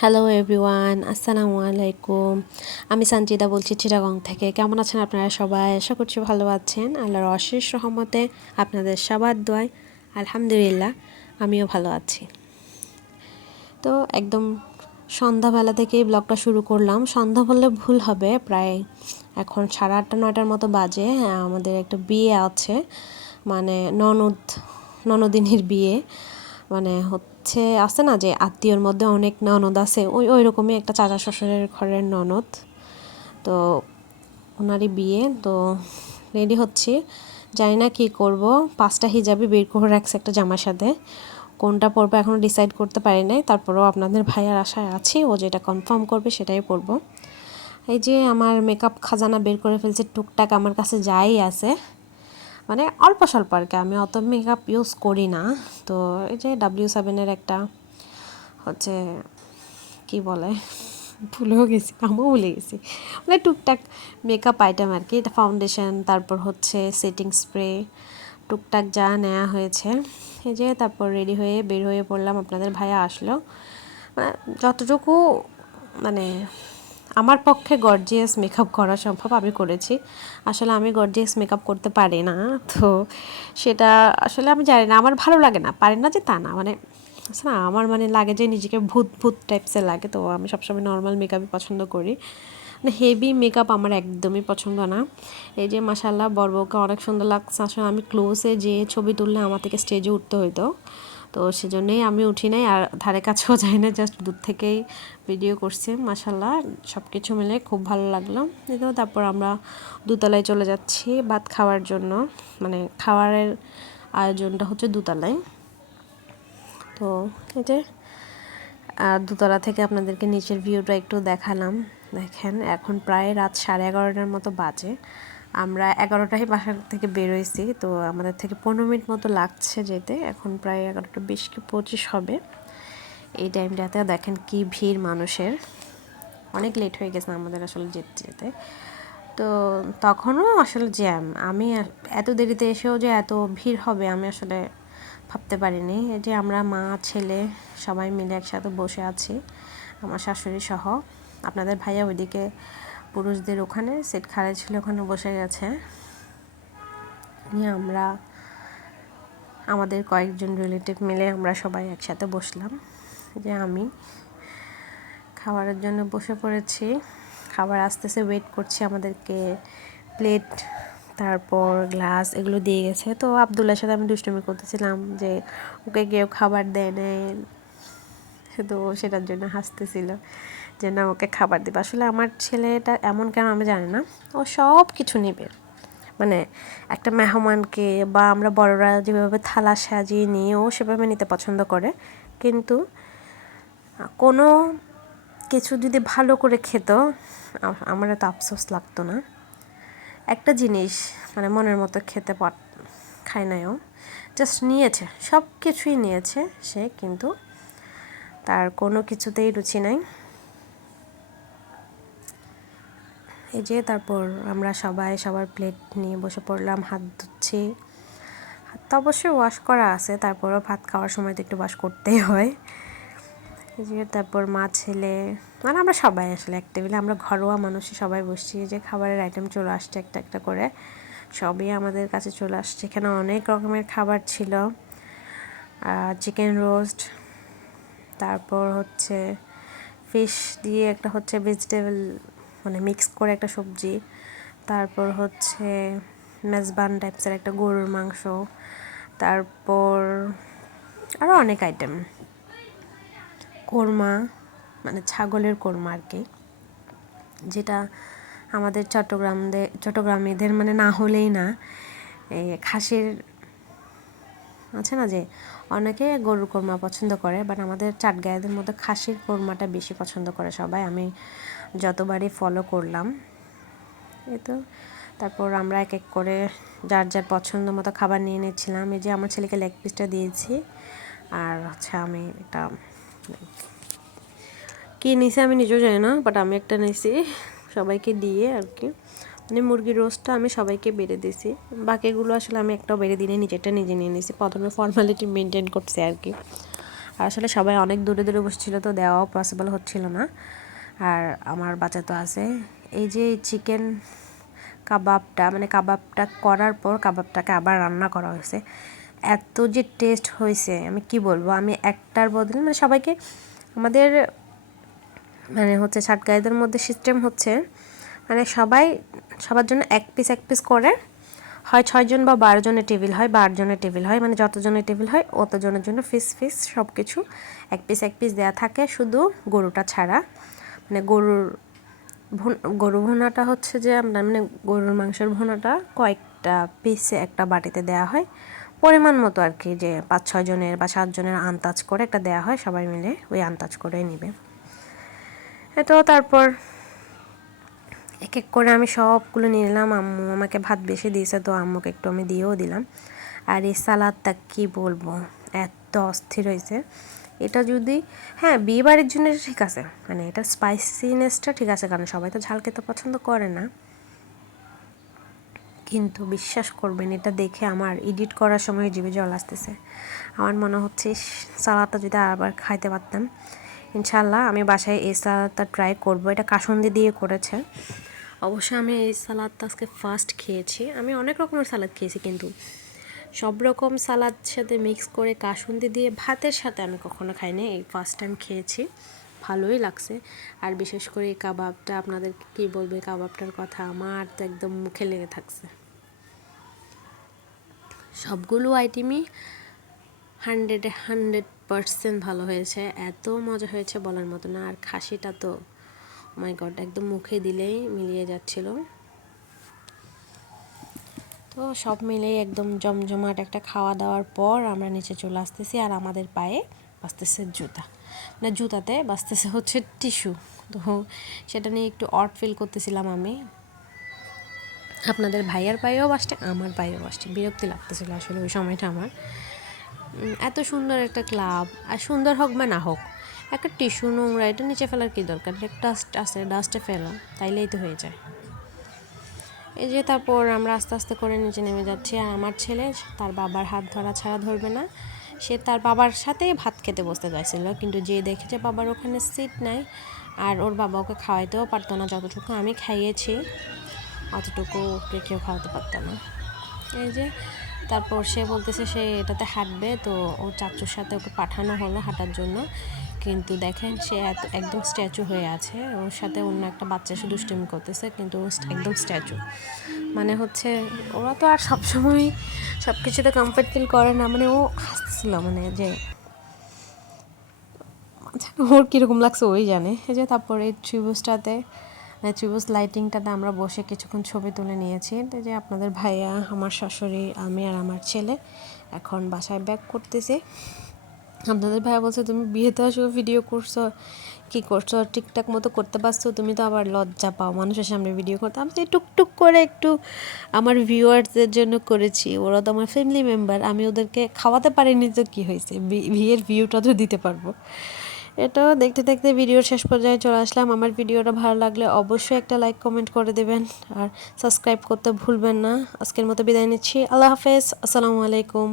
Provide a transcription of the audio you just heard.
Hello everyone আসসালামু আলাইকুম আমি সঞ্চিতা বলছি চিটাগং থেকে। কেমন আছেন আপনারা সবাই? আশা করছি ভালো আছেন। আল্লাহর অশেষ রহমতে আপনাদের সবার দোয়ায় আলহামদুলিল্লাহ, আমিও ভালো আছি। তো একদম সন্ধ্যাবেলা থেকেই ব্লগটা শুরু করলাম। সন্ধ্যা বললে ভুল হবে, প্রায় এখন সাড়ে আটটা, নয়টার মতো বাজে। আমাদের একটা বিয়ে আছে মানে ননদ, ননদিনীর বিয়ে। মানে হচ্ছে, আছে না যে আত্মীয়র মধ্যে অনেক ননদ আছে? ওই ওই রকমই একটা চাচা শ্বশুরের ঘরের ননদ। তো ওনারই বিয়ে, তো রেডি হচ্ছি। জানি না কী করব। পাঁচটা হিজাবি বের করে রাখছে একটা জামার সাথে। কোনটা পরবো এখনও ডিসাইড করতে পারি নাই। তারপরেও আপনাদের ভাইয়ার আশায় আছি। ও যেটা কনফার্ম করবে সেটাই পরবো। এই যে আমার মেকআপ খাজানা বের করে ফেলছে, টুকটাক আমার কাছে যাই আছে। মানে অল্প স্বল্প আর কি, আমি অত মেকআপ ইউজ করি না। তো এই যে ডাব্লিউ সেভেনের একটা হচ্ছে কি বলে, ভুলেও গেছি, আমিও ভুলে গেছি। মানে টুকটাক মেকআপ আইটেম আর কি, এটা ফাউন্ডেশন তারপর হচ্ছে সেটিং স্প্রে টুকটাক যা নেওয়া হয়েছে। এই যে তারপর রেডি হয়ে বের হয়ে পড়লাম, আপনাদের ভাইয়া আসলো। মানে যতটুকু মানে আমার পক্ষে গর্জিয়াস মেকআপ করা সম্ভব আমি করেছি। আসলে আমি গর্জিয়াস মেকআপ করতে পারি না, তো সেটা আসলে আমি জানি না, আমার ভালো লাগে না, পারি না যে তা না মানে আচ্ছা না, আমার মানে লাগে যে নিজেকে ভূত ভূত টাইপসের লাগে, তো আমি সবসময় নর্মাল মেকআপই পছন্দ করি। মানে হেভি মেকআপ আমার একদমই পছন্দ না। এই যে মাসাল্লাহ বরবউকে অনেক সুন্দর লাগছে, আসলে আমি ক্লোজে যে ছবি তুললে আমার থেকে স্টেজে উঠতে হইতো। তো সেজন্যই আমি উঠি নাই আর ধারে কাছেও যাই না জাস্ট দূর থেকেই ভিডিও করছি মাসাল্লাহ সব কিছু মিলে খুব ভালো লাগল। এটাও তারপর আমরা দুতলায় চলে যাচ্ছি ভাত খাওয়ার জন্য। মানে খাওয়ারের আয়োজনটা হচ্ছে দুতলায়। তো এই যে, আর দুতলা থেকে আপনাদেরকে নিচের ভিউটা একটু দেখালাম। দেখেন, এখন প্রায় রাত সাড়ে এগারোটার মতো বাজে। আমরা এগারোটায় বাসা থেকে বেরোইছি, তো আমাদের থেকে পনেরো মিনিট মতো লাগছে যেতে। এখন প্রায় এগারোটা বিশ কি পঁচিশ হবে। এই টাইমটাতে দেখেন কি ভিড় মানুষের। অনেক লেট হয়ে গেছে আমাদের আসলে যেতে যেতে। তো তখনও আসলে জ্যাম আমি এত দেরিতে এসেও যে এত ভিড় হবে আমি আসলে ভাবতে পারিনি। এই যে আমরা মা, ছেলে সবাই মিলে একসাথে বসে আছি, আমার শাশুড়ি সহ। আপনাদের ভাইয়া ওইদিকে পুরুষদের ওখানে, সেট খাড়া ছিল ওখানে বসে গেছে। নিয়ে আমরা, আমাদের কয়েকজন রিলেটিভ মিলে আমরা সবাই একসাথে বসলাম। যে আমি, খাবারের জন্য বসে পড়েছি। খাবার আস্তে আস্তে ওয়েট করছি আমাদেরকে প্লেট তারপর গ্লাস এগুলো দিয়ে গেছে। তো আবদুল্লার সাথে আমি দুষ্টুমি করতেছিলাম যে, ওকে কেউ খাবার দেয় নেয় তো সেটার জন্য হাসতেছিল যে, না, ওকে খাবার দেবে। আসলে আমার ছেলেটা এমন কেন আমি জানি না। ও সব কিছু নেবে। মানে একটা মেহমানকে বা আমরা বড়রা যেভাবে থালা সাজিয়ে নিয়ে ও সেভাবে নিতে পছন্দ করে। কিন্তু কোনো কিছু যদি ভালো করে খেত আমার এত আফসোস লাগতো না। একটা জিনিস মানে মনের মতো খেতে পার, খায় নাই ও। জাস্ট নিয়েছে সব কিছুই নিয়েছে সে, কিন্তু তার কোনো কিছুতেই রুচি নাই। এই যে তারপর আমরা সবাই সবার প্লেট নিয়ে বসে পড়লাম, হাত ধুচ্ছি। হাত তো অবশ্যই ওয়াশ করা আছে, তারপরও ভাত খাওয়ার সময় তো একটু ওয়াশ করতেই হয়। এই যে তারপর মা, ছেলে মানে আমরা সবাই আসলে এক টেবিলে আমরা ঘরোয়া মানুষই সবাই বসছি। যে খাবারের আইটেম চলে আসছে একটা একটা করে, সবই আমাদের কাছে চলে আসছে। এখানে অনেক রকমের খাবার ছিল। চিকেন রোস্ট তারপর হচ্ছে ফিশ দিয়ে একটা হচ্ছে ভেজিটেবল মানে মিক্স করে একটা সবজি। তারপর হচ্ছে মেজবান টাইপসের একটা গরুর মাংস। তারপর আরও অনেক আইটেম কোরমা মানে ছাগলের কোরমা আর কি। যেটা আমাদের চট্টগ্রামদের চট্টগ্রামীদের মানে না হলেই না, এই খাসির আছে না যে অনেকে গরুর কোরমা পছন্দ করে বাট আমাদের চাটগায়েদের মধ্যে খাসির কোরমাটা বেশি পছন্দ করে সবাই। আমি যতবারই ফলো করলাম, এই তো। তারপর আমরা এক এক করে যার যার পছন্দ মতো খাবার নিয়ে নিচ্ছিলাম। এই যে আমার ছেলেকে লেগ পিসটা দিয়েছি, আর হচ্ছে আমি এটা কী নিছি আমি নিজেও জানি না বাট আমি একটা নিয়েছি সবাইকে দিয়ে আর কি। মানে মুরগির রোস্টটা আমি সবাইকে বেড়ে দিয়েছি। বাকিগুলো আসলে আমি একটাও বেড়ে দিনে নিজেরটা নিজে নিয়ে নিয়েছি। প্রথমে ফর্মালিটি মেনটেন করছি আর কি। আসলে সবাই অনেক দূরে দূরে বসছিল তো, দেওয়াও পসিবল হচ্ছিল না। আর আমার বাচ্চা তো আছে। এই যে চিকেন কাবাবটা মানে কাবাবটা করার পর কাবাবটাকে আবার রান্না করা হয়েছে। এত যে টেস্ট হয়েছে, আমি কি বলব? আমি একটার বদলে মানে সবাইকে আমাদের মানে হচ্ছে ষাট মধ্যে সিস্টেম হচ্ছে মানে সবাই, সবার জন্য এক পিস এক পিস করে। হয় ছয়জন বা বারো জনের টেবিল হয় বারো জনের টেবিল হয় মানে যতজনের টেবিল হয় অতজনের জন্য ফিস ফিস সব কিছু এক পিস এক পিস দেওয়া থাকে শুধু গরুটা ছাড়া। মানে গরুর গরু ভুনাটা হচ্ছে যে আমরা মানে গরুর মাংসের ভুনাটা কয়েকটা পিসে একটা বাটিতে দেওয়া হয়। পরিমাণ মতো আর কি, যে পাঁচ, ছয় জনের বা সাতজনের আন্তাজ করে একটা দেওয়া হয়, সবাই মিলে ওই আন্তাজ করে নিবে। তো তারপর এক এক করে আমি সবগুলো নিয়ে নিলাম। আম্মু আমাকে ভাত বেশি দিয়েছে, তো আম্মুকে একটু আমি দিয়েও দিলাম। আর এই সালাদটা কী বলব? এত অস্থির হয়েছে। এটা যদি হ্যাঁ বিয়ে বাড়ির জন্য ঠিক আছে। মানে এটা স্পাইসিনেসটা ঠিক আছে, কারণ সবাই তো ঝাল খেতে পছন্দ করে না। কিন্তু বিশ্বাস করবেন, এটা দেখে আমার এডিট করার সময় জিভে জল আসতেছে। আমার মনে হচ্ছে সালাদটা যদি আবার খাইতে পারতাম। ইনশাল্লাহ আমি বাসায় এই সালাদটা ট্রাই করব। এটা কাসন্দি দিয়ে করেছে। অবশ্য আমি এই সালাদটা আজকে ফার্স্ট খেয়েছি। আমি অনেক রকমের সালাদ খেয়েছি কিন্তু। সব রকম সালাদ সাথে মিক্স করে কাসুন্দি দিয়ে ভাতের সাথে আমি কখনো খাইনি। এই ফার্স্ট টাইম খেয়েছি। ভালোই লাগছে। আর বিশেষ করে এই কাবাবটা আপনাদের কি বলবে? কাবাবটার কথা আমার তো একদম মুখে লেগে থাকছে। সবগুলো আইটেমই হান্ড্রেডে, হান্ড্রেড পারসেন্ট ভালো হয়েছে। এত মজা হয়েছে বলার মতো না। আর খাসিটা তো মাই গড একদম মুখে দিলেই মিলিয়ে যাচ্ছিল। তো সব মিলেই একদম জমজমাট একটা খাওয়া দাওয়ার পর আমরা নিচে চলে আসতেছি আর আমাদের পায়ে বাঁচতেছে জুতা। মানে জুতাতে বাঁচতেছে হচ্ছে টিস্যু। তো সেটা নিয়ে একটু অট ফিল করতেছিলাম আমি। আপনাদের ভাইয়ার পায়েও বাসছে আমার পায়েও বাসছে বিরক্তি লাগতেছিল আসলে ওই সময়টা আমার। এত সুন্দর একটা ক্লাব। আর সুন্দর হোক বা না হোক, একটা টিস্যু নোংরা, এটা নিচে ফেলার কী দরকার? ডাস্ট আছে ডাস্টে ফেলা, তাইলেই তো হয়ে যায়। এই যে তারপর আমরা আস্তে আস্তে করে নিচে নেমে যাচ্ছি, আর আমার ছেলে, তার বাবার হাত ধরা ছাড়া ধরবে না। সে তার বাবার সাথে ভাত খেতে বসতে চাইছিল কিন্তু যে দেখেছে বাবার ওখানে সিট নাই, আর ওর বাবা ওকে খাওয়াইতেও পারতো না, যতটুকু আমি খাইয়েছি, অতটুকু ওকে কেউ খাওয়াতে পারতো না। এই যে তারপর সে বলতেছে সে এটাতে হাঁটবে তো ওর চাচুর সাথে ওকে পাঠানো হলো হাঁটার জন্য। কিন্তু দেখেন সে এত একদম স্ট্যাচু হয়ে আছে। ওর সাথে অন্য একটা বাচ্চা সে দুষ্টুমি করতেছে কিন্তু ও একদম স্ট্যাচু মানে হচ্ছে ওরা তো আর সবসময় সব কিছুতে কমফর্ট ফিল করে না। মানে ও হাসতেছিল মানে যে আচ্ছা, ওর কীরকম লাগছে ওই জানে। এই যে তারপরে ত্রিভুজটাতে ত্রিভুজ লাইটিংটাতে আমরা বসে কিছুক্ষণ ছবি তুলে নিয়েছি। তো যে আপনাদের ভাইয়া, আমার শাশুড়ি, আমি আর আমার ছেলে এখন বাসায় ব্যাক করতেছে। আপনাদের ভাইয়া বলছে, তুমি বিয়েতে আসো ভিডিও করছ, কী করছ? ঠিকঠাক মতো করতে পারছ? তুমি তো আবার লজ্জা পাও, মানুষের সামনে ভিডিও করতে। আমি তো টুকটুক করে একটু আমার ভিউয়ার্সদের জন্য করেছি, ওরা তো আমার ফ্যামিলি মেম্বার আমি ওদেরকে খাওয়াতে পারিনি তো কী হয়েছে? বিয়ের ভিউটা তো দিতে পারব। এটাও দেখতে দেখতে ভিডিওর শেষ পর্যায়ে চলে আসলাম। আমার ভিডিওটা ভালো লাগলে অবশ্যই একটা লাইক কমেন্ট করে দেবেন। আর সাবস্ক্রাইব করতে ভুলবেন না। আজকের মতো বিদায় নিচ্ছি। আল্লাহ হাফেজ। আসসালামু আলাইকুম।